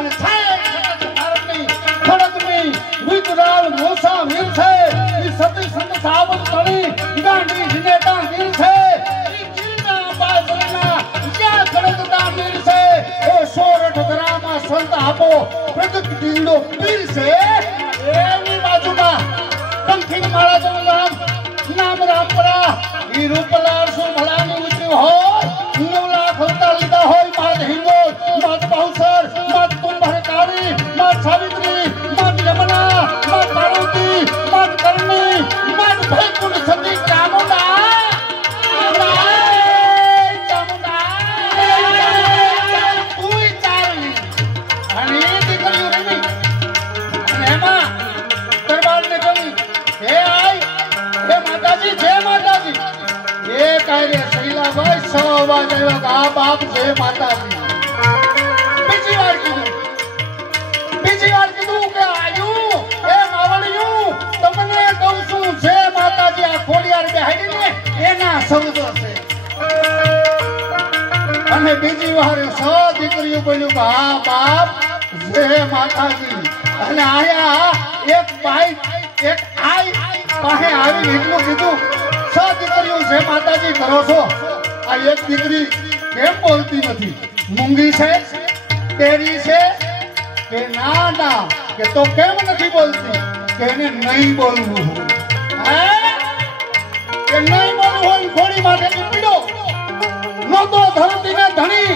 અને થાય ભારતની ખડકની વિતરાલ મોસા વીર છે ઈ સતી સંત સાવત તણી ગાંધી જીનેતા વીર છે ઈ ગીરના બાજરીના ક્યાં ખડકતા વીર છે એ સોરઠ ધરામાં સંત આપો પ્રગટ દીડો પીર છે એની બાજુમાં કંઠી માળા નામ રામપરા ઈ રૂપલાલ શું ભલાની ઉતરી હોય 9 લાખ અવતાર લીધા હોય માત હિંગોળ માત બહુસર માત કુંભરકાળી માત સાવિત્રી માત યમુના માત પાર્વતી માત કરણી માત ભૈકુંઠ સતી ચામુંડા તુંય ચારણી અને એ દીકરીઓ રમી અને એમાં દરબારને કહ્યું હે આય હે માતાજી જય માતાજી એ કાર્ય શૈલાભાઈ સો અવાજ આવ્યો કે આ બાપ જય માતાજી બીજી વાર કીધું કે આયુ એ માવણિયું તમને કહું છું જય માતાજી આ ખોડિયાર બેહાડીને એના શબ્દો છે અને બીજી વાર સો દીકરીઓ બોલ્યું કે હા બાપ જય માતાજી અને આયા એક ભાઈ એક આઈ પાસે આવી એટલું કીધું સો દીકરીઓ જય માતાજી કરો છો આ એક દીકરી કેમ બોલતી નથી મૂંગી છે તેરી છે કે ના ના કે તો કેમ નથી બોલતી કે એને નહીં બોલવું હે કે નહીં બોલવું હોય ઘોડી માટે પીડો નોતો ધરતીને ધણી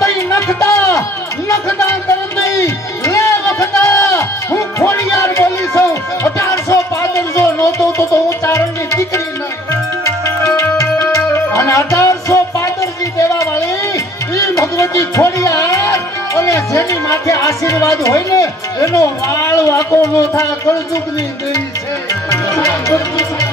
તઈ નખતા ધરતી લે વખતા હું ખોડિયાર બોલી છું 1800 પાદરજો નોતો તો હું ચારણની દીકરી નહીં અને 1800 પાદરજી દેવા વાળી ઈ ભગવતી ખોડિયાર અને જેની માથે આશીર્વાદ હોય ને એનો વાળ વાકો નો થાય કળજુગની દેવી છે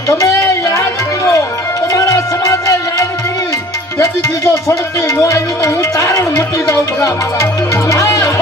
તમે યાદ કરો તમારા સમાજે યાદ કરી જેથી જો સડતી નો આવી તો હું ચારણ મટી જાઉં બધા મારા